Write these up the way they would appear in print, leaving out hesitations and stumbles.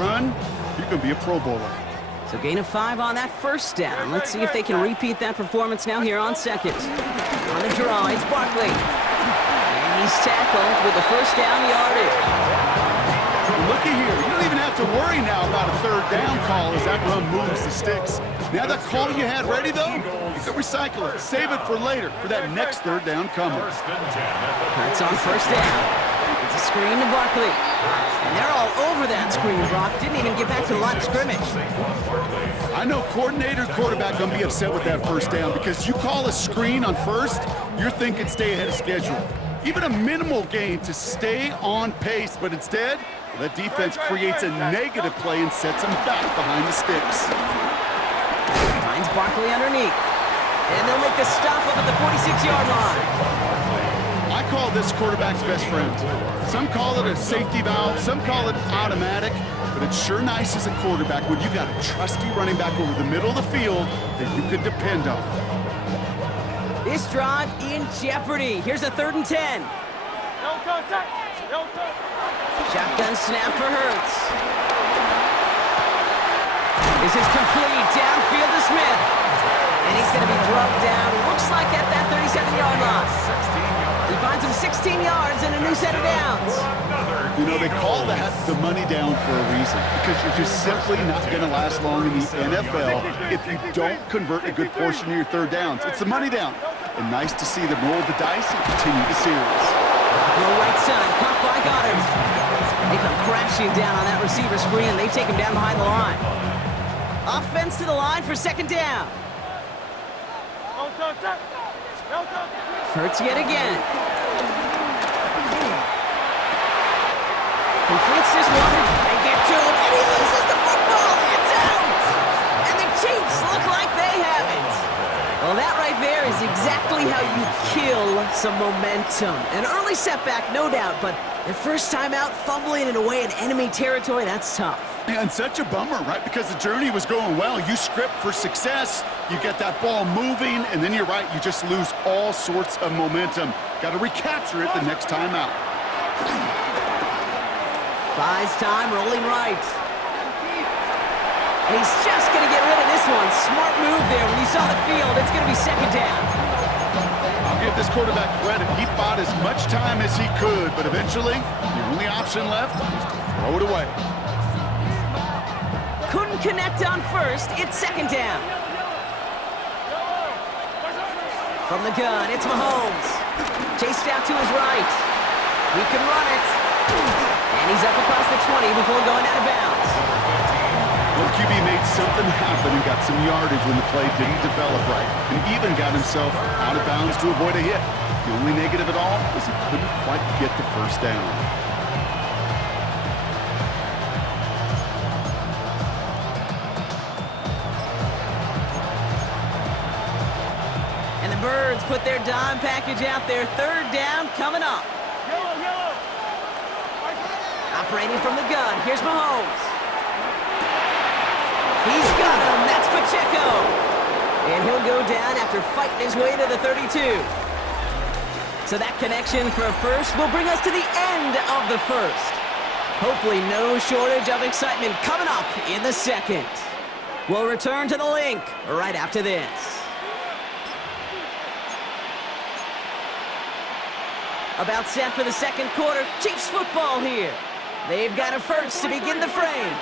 run, you're going to be a Pro Bowler. So gain of 5 on that first down. Let's see if they can repeat that performance now here on second. On the draw, it's Barkley. And he's tackled with the first down yardage. Looky here, you don't even have to worry now about a third down call as that run moves the sticks. Now that call you had ready, though, you can recycle it. Save it for later, for that next third down coming. That's on first down. It's a screen to Barkley. And they're all over that screen, Brock. Didn't even get back to the line of scrimmage. I know coordinator, quarterback going to be upset with that first down because you call a screen on first, you're thinking stay ahead of schedule. Even a minimal gain to stay on pace, but instead, that defense creates a negative play and sets them back behind the sticks. Finds Barkley underneath. And they'll make the stop up at the 46-yard line. I call this quarterback's best friend. Some call it a safety valve, some call it automatic, but it's sure nice as a quarterback when you got a trusty running back over the middle of the field that you could depend on. This drive in jeopardy. Here's a 3rd and 10. Shotgun snap for Hurts. This is complete. Downfield to Smith. And he's going to be drugged down. Looks like at that 37-yard line. He finds him 16 yards and a new set of downs. You know, they call that the money down for a reason because you're just simply not going to last long in the NFL if you don't convert a good portion of your third downs. It's the money down. And nice to see them roll the dice and continue the series. Throw right side, caught by Goddard. They come crashing down on that receiver screen and they take him down behind the line. Offense to the line for 2nd down. Hurts yet again. Completes this one. They get to him, and he loses the football. It's out! And the Chiefs look like they have it. Well, that right there is exactly how you kill some momentum. An early setback, no doubt, but their first time out, fumbling it away in enemy territory, that's tough. And such a bummer, right? Because the journey was going well. You script for success, you get that ball moving, and then you're right, you just lose all sorts of momentum. Got to recapture it the next time out. Buys time, rolling right. And he's just going to get rid of this one. Smart move there. When you saw the field, it's going to be 2nd down. I'll give this quarterback credit. He bought as much time as he could, but eventually, the only option left was to throw it away. Couldn't connect on first. It's 2nd down. From the gun, it's Mahomes. Chased out to his right. He can run it. And he's up across the 20 before going out of bounds. Well, QB made something happen and got some yardage when the play didn't develop right, and even got himself out of bounds to avoid a hit. The only negative at all is he couldn't quite get the first down. And the Birds put their dime package out there. 3rd down coming up. Operating from the gun, here's Mahomes. He's got him, that's Pacheco. And he'll go down after fighting his way to the 32. So that connection for a first will bring us to the end of the first. Hopefully no shortage of excitement coming up in the second. We'll return to the link right after this. About set for the 2nd quarter, Chiefs football here. They've got a first to begin the frame.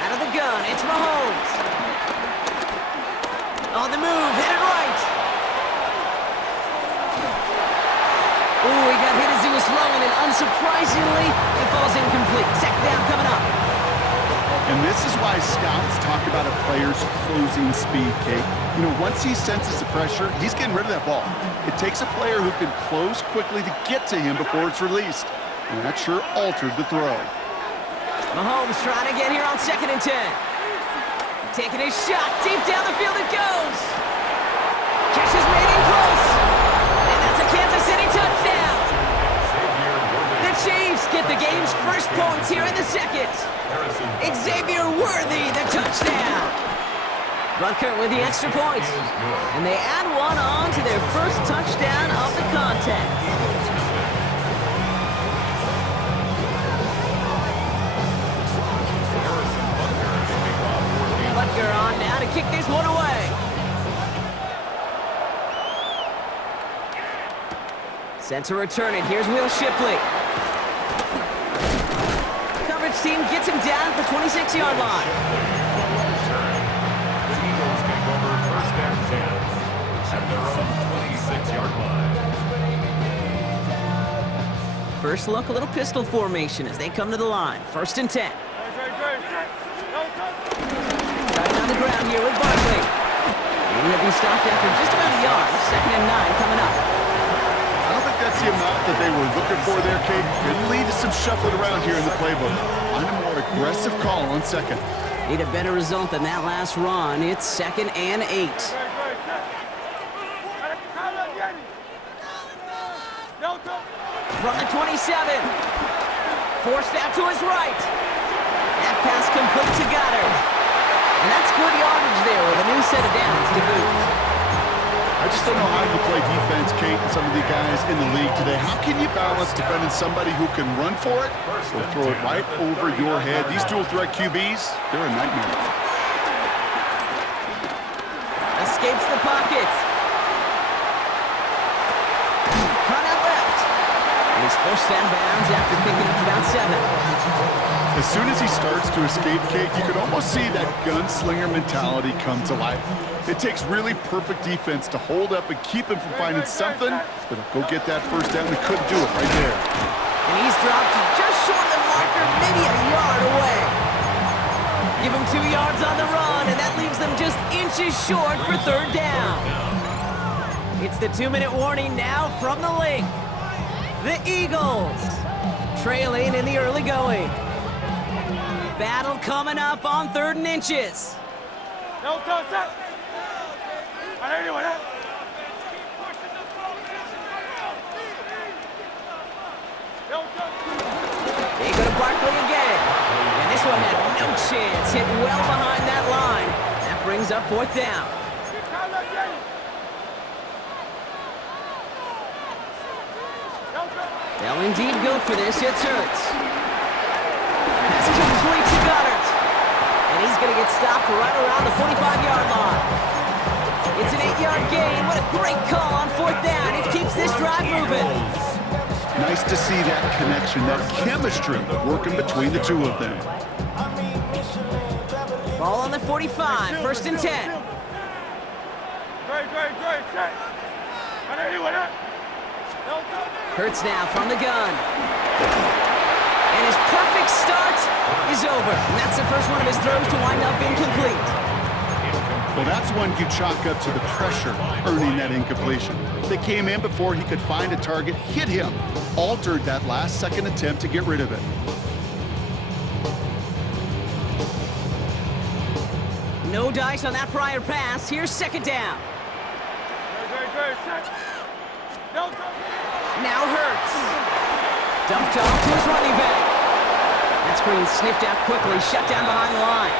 Out of the gun, it's Mahomes. On the move, hit it right. Ooh, he got hit as he was throwing, and unsurprisingly, it falls incomplete. 2nd down coming up. And this is why scouts talk about a player's closing speed, Kate. You know, once he senses the pressure, he's getting rid of that ball. It takes a player who can close quickly to get to him before it's released. And that sure altered the throw. Mahomes trying to get here on 2nd and 10. Taking his shot, deep down the field it goes. Catch is made in close. And that's a Kansas City touchdown. The Chiefs get the game's first points here in the second. Xavier Worthy, the touchdown. Rutgers with the extra point. And they add one on to their first touchdown of the contest. one away. Set to return it. Here's Will Shipley. Coverage team gets him down at the 26-yard line. The Eagles take over first and 10 at their own 26-yard line. First look, a little pistol formation as they come to the line. First and 10. Driving on the ground here with Barkley. And he'll be stopped after just about a yard. Second and 9 coming up. I don't think that's the amount that they were looking for there, Kate. Could lead to some shuffling around here in the playbook. Find a more aggressive call on second. Need a better result than that last run. It's second and 8. From the 27. Forced out to his right. That pass complete to Goddard. And that's good yardage there with a new set of downs to boot. I just don't know how you play defense, Kate, and some of the guys in the league today. How can you balance defending somebody who can run for it or throw it right over your head? These dual threat QBs, they're a nightmare. Escapes the pocket. Cut out left. And he's forced down bounds after picking up about 7. As soon as he starts to escape, Kate, you can almost see that gunslinger mentality come to life. It takes really perfect defense to hold up and keep him from finding something that'll go get that first down. They couldn't do it right there. And he's dropped just short of the marker, maybe a yard away. Give him 2 yards on the run, and that leaves them just inches short for third down. It's the 2-minute warning now from the link. The Eagles trailing in the early going. Battle coming up on 3rd and inches. They go to Barkley again. And this one had no chance. Hit well behind that line. That brings up 4th down. They'll indeed go for this. It's Hurts. Pass complete to Goddard. And he's going to get stopped right around the 45-yard line. It's an 8-yard gain. What a great call on 4th down. It keeps this drive moving. Nice to see that connection, that chemistry working between the two of them. Ball on the 45, 1st and 10. Hurts now from the gun. And his perfect start is over. And that's the first one of his throws to wind up incomplete. Well, that's one you chalk up to the pressure earning that incompletion. They came in before he could find a target, hit him, altered that last-second attempt to get rid of it. No dice on that prior pass. Here's 2nd down. Now Hurts. Dumped off to his running back. That screen sniffed out quickly, shut down behind the line.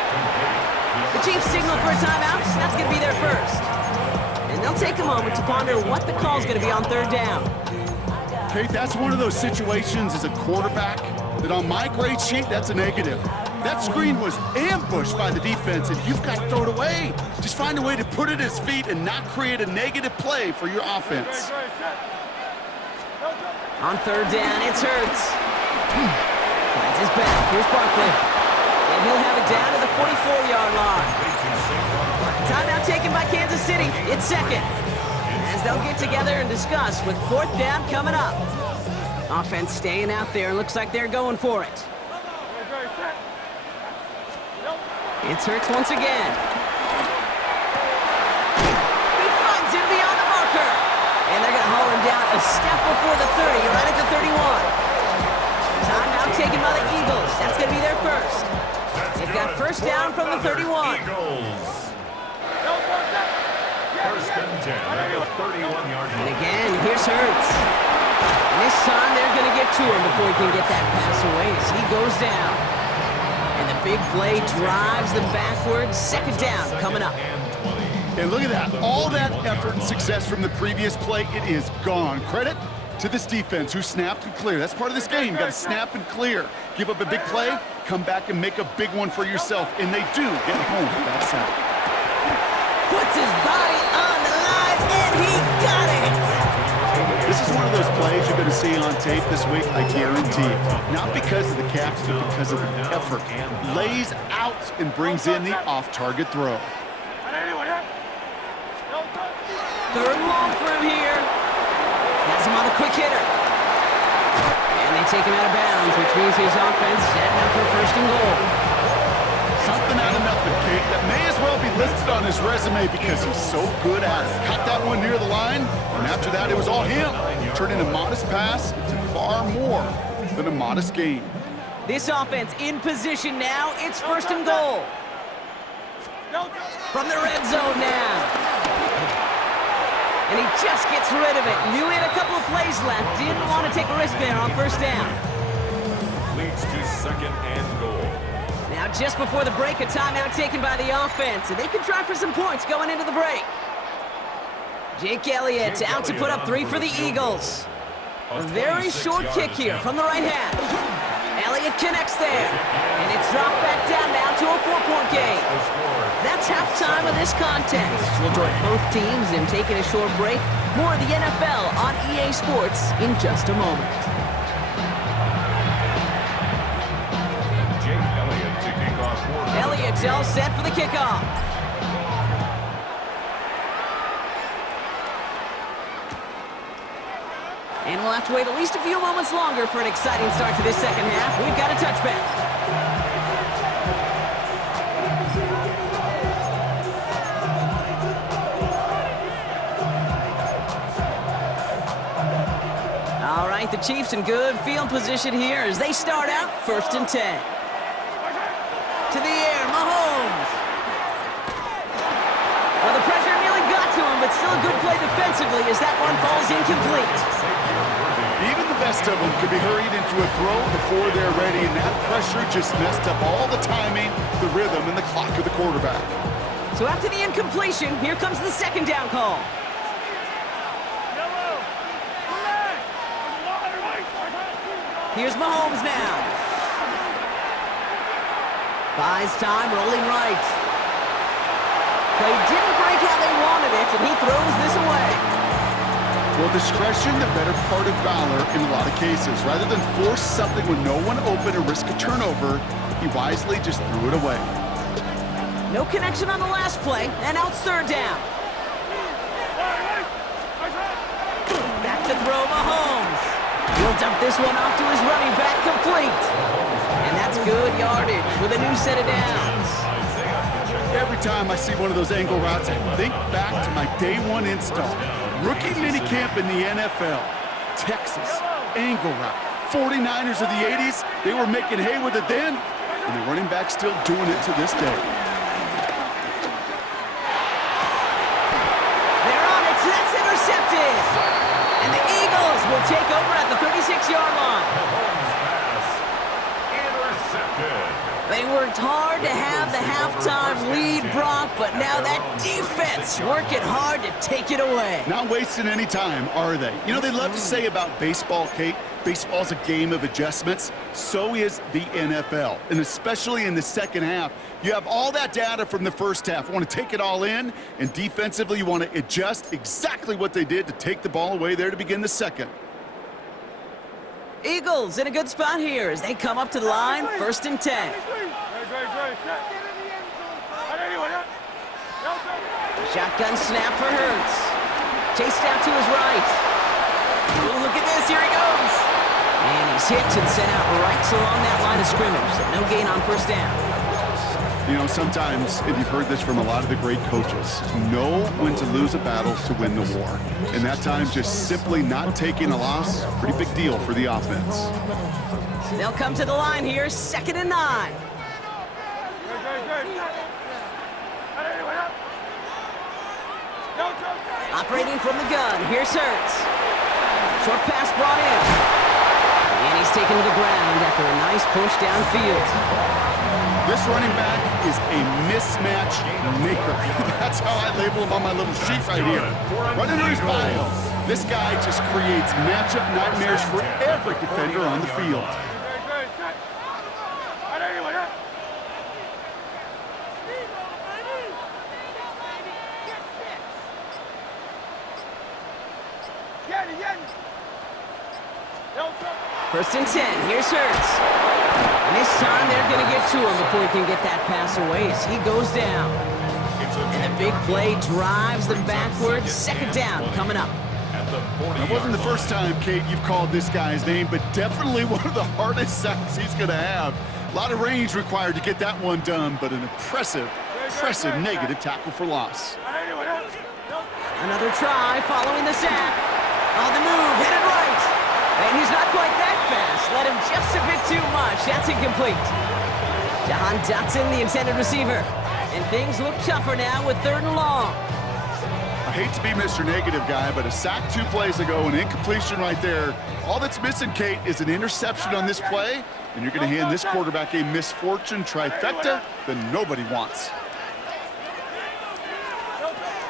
The Chiefs signal for a timeout. That's going to be their first. And they'll take a moment to ponder what the call's going to be on 3rd down. Kate, that's one of those situations as a quarterback that on my grade sheet, that's a negative. That screen was ambushed by the defense, and you've got to throw it away. Just find a way to put it at his feet and not create a negative play for your offense. On 3rd down, it's Hurts. Finds his back. Here's Barkley. And he'll have it down to the 44-yard line. Timeout taken by Kansas City. It's 2nd. As they'll get together and discuss with 4th down coming up. Offense staying out there. Looks like they're going for it. It's Hurts once again. He finds him beyond the marker. And they're going to haul him down a step before the 30, right at the 31. Timeout taken by the Eagles. That's going to be their first. They've got first down from the 31. First and 10 at the 31-yard line. And again, here's Hurts. And this time they're going to get to him before he can get that pass away as he goes down. And the big play drives them backwards. 2nd down coming up. And look at that. All that effort and success from the previous play, it is gone. Credit to this defense who snapped and cleared. That's part of this game. You got to snap and clear. Give up a big play, come back and make a big one for yourself. And they do get home with that sack. Puts his body on the line, and he got it! This is one of those plays you're going to see on tape this week, I guarantee. Not because of the catch, but because of the effort. Lays out and brings in the off-target throw. Third and long for him here. Has him on a quick hitter. And they take him out of bounds, which means his offense setting up for first and goal. Something out of nothing, Kate, that may as well be listed on his resume because he's so good at it. Caught that one near the line, and after that, it was all him. Turning a modest pass into far more than a modest gain. This offense in position now. It's first and goal. From the red zone now. And he just gets rid of it. Knew he had a couple of plays left. Didn't want to take a risk there on first down. Leads to second and goal. Now just before the break, a timeout taken by the offense. And they can try for some points going into the break. Jake Elliott out to put up 3 for the Eagles. A very short kick here from the right hash. Elliott connects there. And it's dropped back down now to a 4-point game. That's halftime of this contest. We'll join both teams in taking a short break. More of the NFL on EA Sports in just a moment. Jake Elliott to kick off. Elliott's all set for the kickoff. And we'll have to wait at least a few moments longer for an exciting start to this second half. We've got a touchback. All right, the Chiefs in good field position here as they start out first and 10. To the air, Mahomes. Well, the pressure nearly got to him, but still a good play defensively as that one falls incomplete. Even the best of them could be hurried into a throw before they're ready, and that pressure just messed up all the timing, the rhythm, and the clock of the quarterback. So after the incompletion, here comes the second down call. Here's Mahomes now. Buys time, rolling right. Play didn't break how they wanted it, and he throws this away. Well, discretion, the better part of valor in a lot of cases. Rather than force something with no one open or risk a turnover, he wisely just threw it away. No connection on the last play, and now it's third down. Back to throw Mahomes. He'll dump this one off to his running back, complete. And that's good yardage with a new set of downs. Every time I see one of those angle routes, I think back to my day one install. Rookie minicamp in the NFL. Texas, angle route. 49ers of the 80s, they were making hay with it then, and the running back still doing it to this day. They're on it, that's intercepted. And the Eagles will take over at the 36-yard line. They worked hard to have the halftime lead, Brock, but now that defense working hard to take it away. Not wasting any time, are they? You know, they love to say about baseball, Kate, baseball's a game of adjustments. So is the NFL, and especially in the second half. You have all that data from the first half. You want to take it all in, and defensively you want to adjust exactly what they did to take the ball away there to begin the second. Eagles in a good spot here as they come up to the line, first and 10. Shotgun snap for Hurts. Chased out to his right. Ooh, look at this, here he goes. And he's hit and sent out right along that line of scrimmage, so no gain on first down. You know, sometimes, and you've heard this from a lot of the great coaches, know when to lose a battle to win the war. And that time, just simply not taking a loss, pretty big deal for the offense. They'll come to the line here, second and 9. Operating from the gun, here's Hurts. Short pass brought in. And he's taken to the ground after a nice push downfield. This running back is a mismatch maker. That's how I label him on my little sheet right here. Right under his bio, this guy just creates matchup nightmares for every defender on the field. First and 10. Here's Hurts. And this time they're going to get to him before he can get that pass away as he goes down. And the big play drives them backwards. Second down coming up. It wasn't the first time, Kate, you've called this guy's name, but definitely one of the hardest sacks he's going to have. A lot of range required to get that one done, but an impressive negative tackle for loss. Another try following the sack. On the move, headed right. And he's not quite that fast. Let him just a bit too much. That's incomplete. Jahan Dotson, the intended receiver. And things look tougher now with 3rd and long. I hate to be Mr. Negative guy, but a sack 2 plays ago, an incompletion right there. All that's missing, Kate, is an interception on this play, and you're going to hand this quarterback a misfortune trifecta that nobody wants.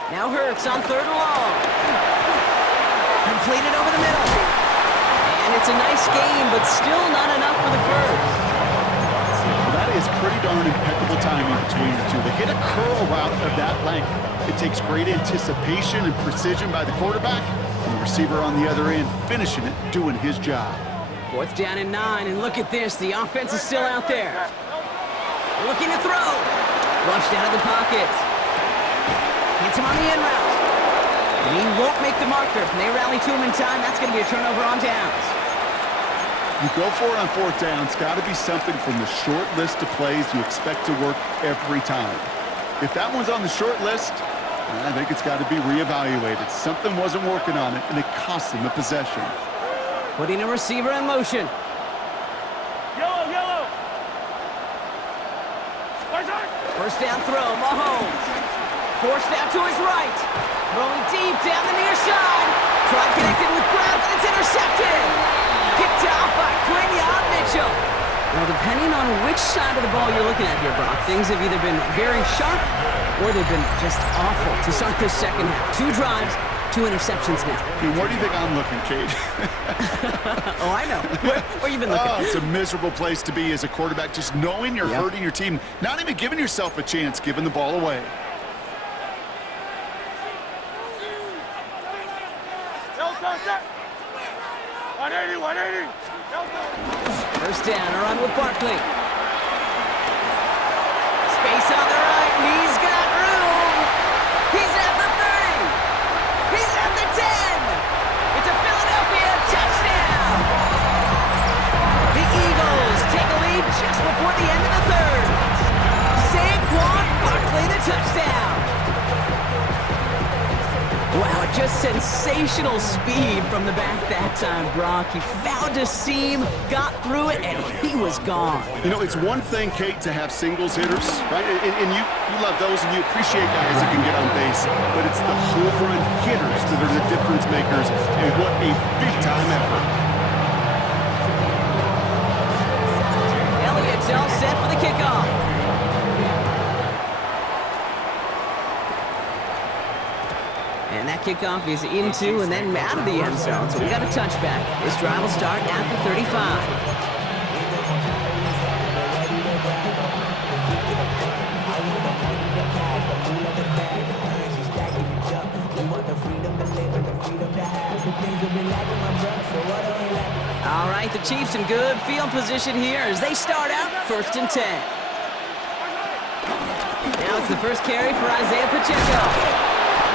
Now Hurts on 3rd and long. Completed over the middle. And it's a nice game, but still not enough for the first. Well, that is pretty darn impeccable timing between the two. They hit a curl route of that length. It takes great anticipation and precision by the quarterback, and the receiver on the other end finishing it, doing his job. 4th down and 9, and look at this. The offense is still out there. Looking to throw. Flushed out of the pocket. Hits him on the end route. And he won't make the marker. And they rally to him in time. That's going to be a turnover on downs. You go for it on 4th down. It's got to be something from the short list of plays you expect to work every time. If that one's on the short list, I think it's got to be reevaluated. Something wasn't working on it, and it cost them a possession. Putting a receiver in motion. Yellow! First down throw, Mahomes. Forced out to his right. Throwing deep down the near side. Tried connected with Brown, but it's intercepted. Kicked off by Quinyon Mitchell. Now, depending on which side of the ball you're looking at here, Brock, things have either been very sharp or they've been just awful to start this second half. 2 drives, 2 interceptions now. Hey, where do you think I'm looking, Kate? Oh, I know. Where you been looking? Oh, it's a miserable place to be as a quarterback, just knowing you're hurting your team, not even giving yourself a chance, giving the ball away. First down, a run with Barkley. Space on the right, he's got room. He's at the 30. He's at the 10. It's a Philadelphia touchdown. The Eagles take a lead just before the end of the 3rd. Saquon Barkley, the touchdown. Wow, just sensational speed from the back that time, Brock. He found a seam, got through it, and he was gone. You know, it's one thing, Kate, to have singles hitters, right? And you love those, and you appreciate guys that can get on base. But it's the home run hitters that are the difference makers, and what a big-time effort. Elliott's all set for the kickoff. And that kickoff is into and then out of the end zone. So we got a touchback. This drive will start at the 35. All right, the Chiefs in good field position here as they start out 1st and 10. Now it's the first carry for Isaiah Pacheco.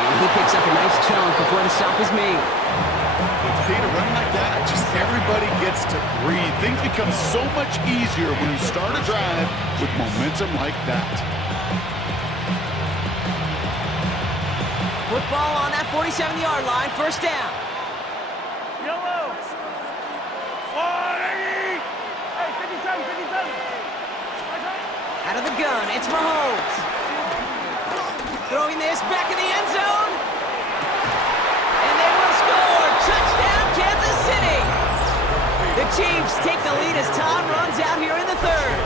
And he picks up a nice chunk before the stop is made. Kate, a run like that, just everybody gets to breathe. Things become so much easier when you start a drive with momentum like that. Football on that 47-yard line, first down. Yellow! 180! Hey, 57! Out of the gun, it's Mahomes. Throwing this back in the end zone. And they will score. Touchdown, Kansas City. The Chiefs take the lead as time runs out here in the 3rd.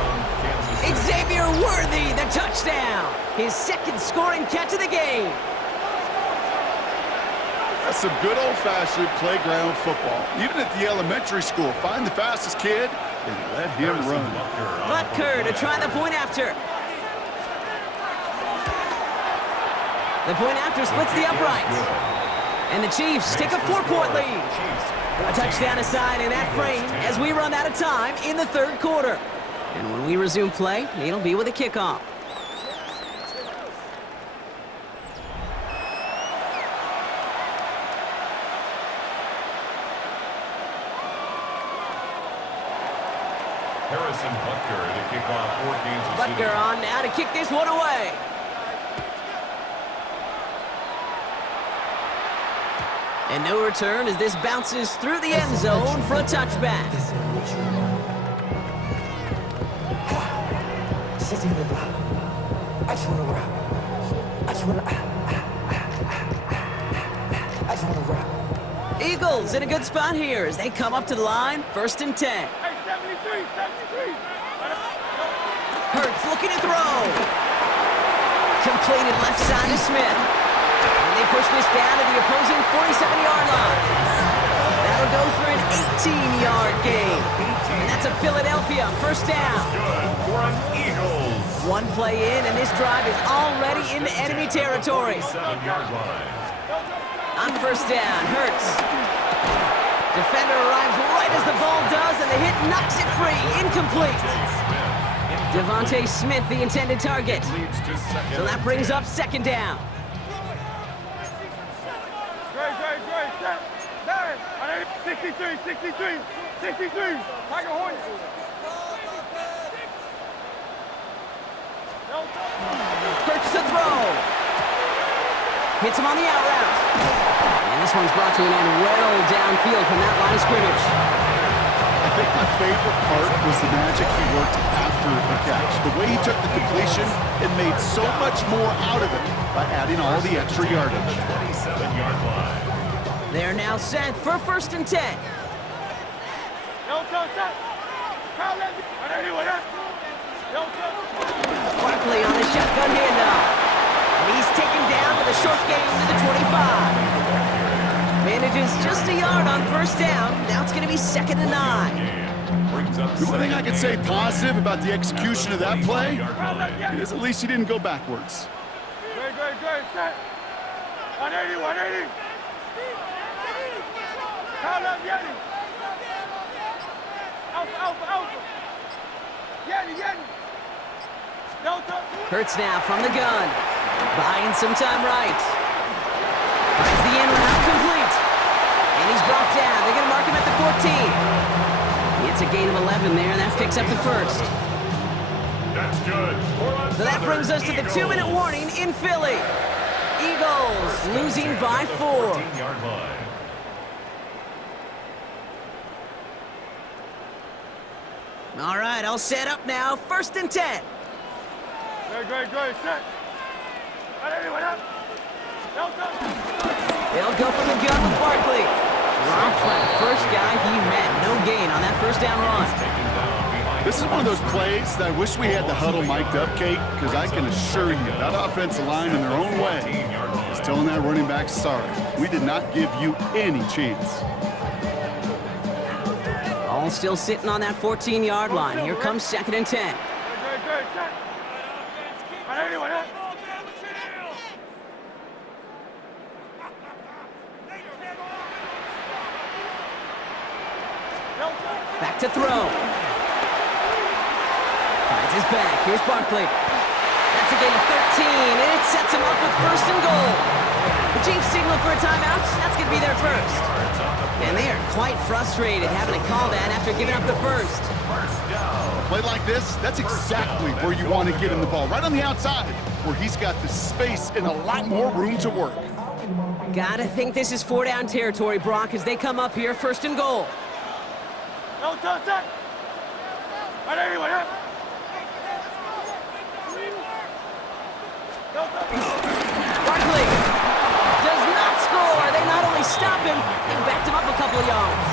Xavier Worthy, the touchdown. His 2nd scoring catch of the game. That's some good old-fashioned playground football. Even at the elementary school, find the fastest kid and let him run. Butker to try the point after. The point after splits the uprights. And the Chiefs take a 4-point lead. A touchdown aside in that frame as we run out of time in the third quarter. And when we resume play, it'll be with a kickoff. Harrison Butker to kick off for Kansas City. Butker on now to kick this one away. And no return as this bounces through the end zone for a touchback. Eagles in a good spot here as they come up to the line, 1st and 10. Hey, 73, 73. Hurts looking to throw. Completed left side to Smith. And they push this down to the opposing 47-yard line. That'll go for an 18-yard gain. And that's a Philadelphia 1st down. Good for an Eagles. One play in, and this drive is already into enemy territory. 7-yard line. On 1st down, Hurts. Defender arrives right as the ball does, and the hit knocks it free. Incomplete. Devontae Smith, the intended target. Leads to second. So that brings up 2nd down. Great, set. 63. Tiger Hornet. Hurts to throw. Hits him on the out route. And this one's brought to an end well downfield from that line of scrimmage. I think my favorite part was the magic he worked after the catch. The way he took the completion and made so much more out of it by adding all the extra yardage. 27-yard line. They're now set for 1st and 10. Barkley on the shotgun handoff. And he's taken down with a short gain to the 25. Manages just a yard on 1st down. Now it's going to be 2nd and 9. Brings up The one thing I can say positive about the execution of that play 25-yard line. is at least he didn't go backwards. Great, set. 180. Count up, Yeti. Alpha. Yeti. Delta. Hurts now from the gun. Buying some time right. Finds the end route complete. And he's brought down. They're going to mark him at the 14. It's a gain of 11 there, and that picks up the 1st. That's good. So that brings us to the 2-minute warning in Philly. Eagles losing by 4. 14-yard line. All right, all set up now. 1st and 10. Great, set. 180, up. Delta. They'll go from the gun with Barkley. Dropped by the first guy he met. No gain on that 1st down run. Taken down behind. This is one of those plays that I wish we had the huddle mic'd up, Kate, because I can assure you that offensive line in their own way 14-yard line. is telling that running back, sorry, we did not give you any chance. All still sitting on that 14-yard line. Here comes 2nd and 10. Great, set. 180, up. Back to throw. Finds his back. Here's Barkley. That's a gain of 13, and it sets him up with 1st and goal. The Chiefs signal for a timeout. That's going to be their 1st. And they are quite frustrated having to call that after giving up the 1st. A play like this, that's exactly where you want to get him the ball, right on the outside, where he's got the space and a lot more room to work. Gotta think this is 4-down territory, Brock, as they come up here, 1st and goal. Delta, set. 180, up. Delta. Barkley does not score. They not only stop him, they backed him up a couple of yards.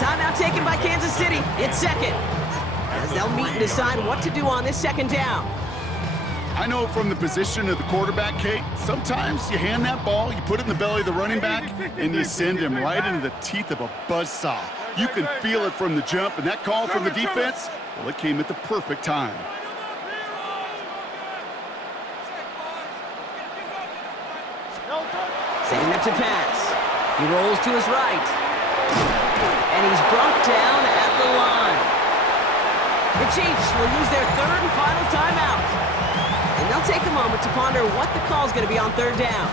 Timeout taken by Kansas City. It's 2nd. As they'll meet and decide what to do on this 2nd down. I know from the position of the quarterback, Kate, sometimes you hand that ball, you put it in the belly of the running back, and you send him right into the teeth of a buzzsaw. You can feel it from the jump, and that call from the defense, well, it came at the perfect time. Setting up to pass. He rolls to his right. And he's brought down at the line. The Chiefs will use their third and final timeout. And they'll take a moment to ponder what the call is going to be on third down.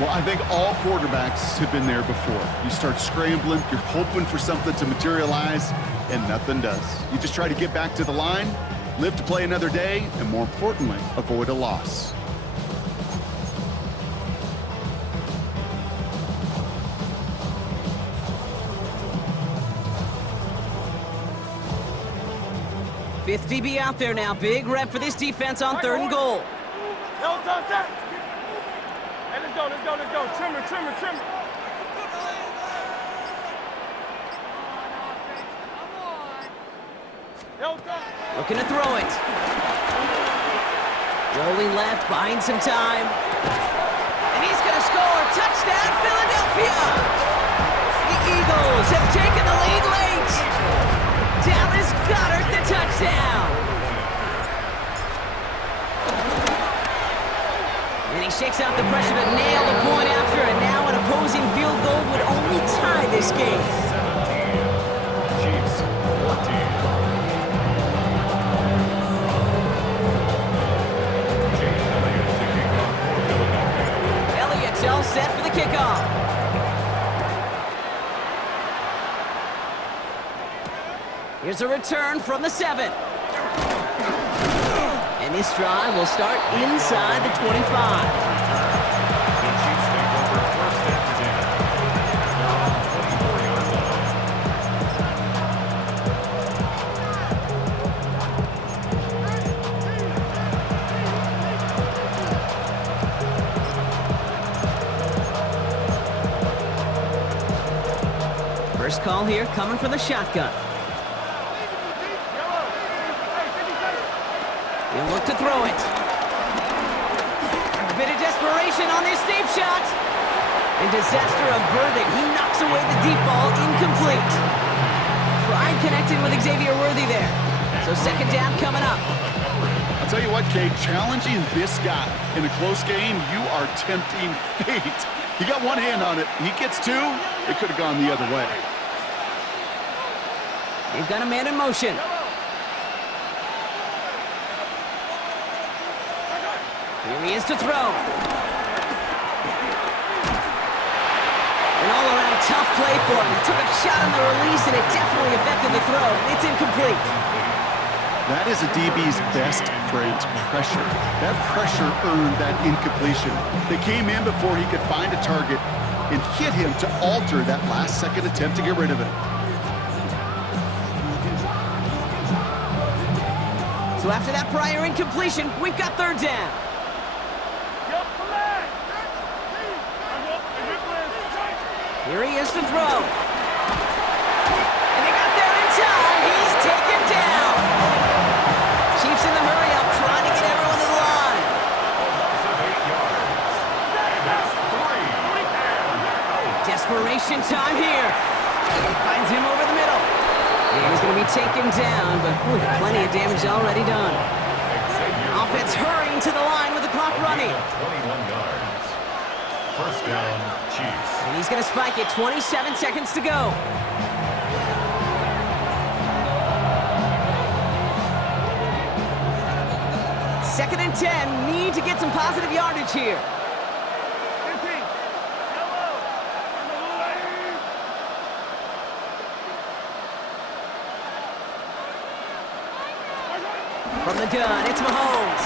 Well, I think all quarterbacks have been there before. You start scrambling, you're hoping for something to materialize, and nothing does. You just try to get back to the line, live to play another day, and more importantly, avoid a loss. Fifth DB out there now. Big rep for this defense on third and goal. No, touch that. Hey, let's go. Trimmer. Looking to throw it. Rolling left, buying some time. And he's going to score. Touchdown, Philadelphia! The Eagles have taken the lead late. Dallas Goedert the touchdown. And he shakes out the pressure to nail the point after, and now an opposing field goal would only tie this game. 17, Chiefs 14. Elliott's all set for the kickoff. Here's a return from the 7. And this drive will start inside the 25. The Chiefs take over first and 10. They're on the 24-yard line. First call here coming from the shotgun. He'll look to throw it. A bit of desperation on this deep shot. And disaster averted. He knocks away the deep ball, incomplete. Pride connected with Xavier Worthy there. So second down coming up. I'll tell you what, Kate, challenging this guy in a close game, you are tempting fate. He got one hand on it. He gets two. It could have gone the other way. They've got a man in motion. Here he is to throw. An all-around tough play for him. He took a shot on the release, and it definitely affected the throw. It's incomplete. That is a DB's best friend, pressure. That pressure earned that incompletion. They came in before he could find a target and hit him to alter that last-second attempt to get rid of it. So after that prior incompletion, we've got third down. Here he is to throw. And they got there in time. He's taken down. Chiefs in the hurry up, trying to get everyone to the line. Loss of 8 yards. And that's 3. Desperation time here. Finds him over the middle. And he's going to be taken down, but plenty of damage already done. Offense hurrying to the line with the clock running. 21 yards. First down, Chiefs. And he's going to spike it. 27 seconds to go. Second and 10. Need to get some positive yardage here. From the gun, it's Mahomes.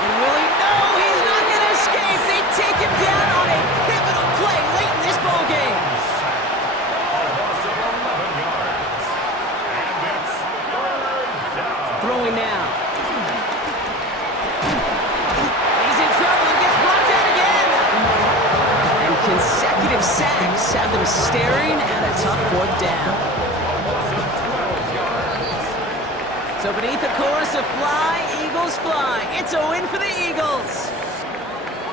And will he? No, he's not going to escape. They take him down on a pivotal play late in this ball game. A loss of 11 yards. And it's third down. Throwing now. He's in trouble and gets brought down again. And consecutive sacks have them staring at a tough fourth down. So beneath the chorus of Fly, Eagles Fly, it's a win for the Eagles.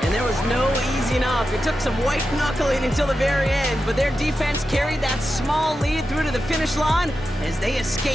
And there was no easing up. It took some white knuckling until the very end, but their defense carried that small lead through to the finish line as they escaped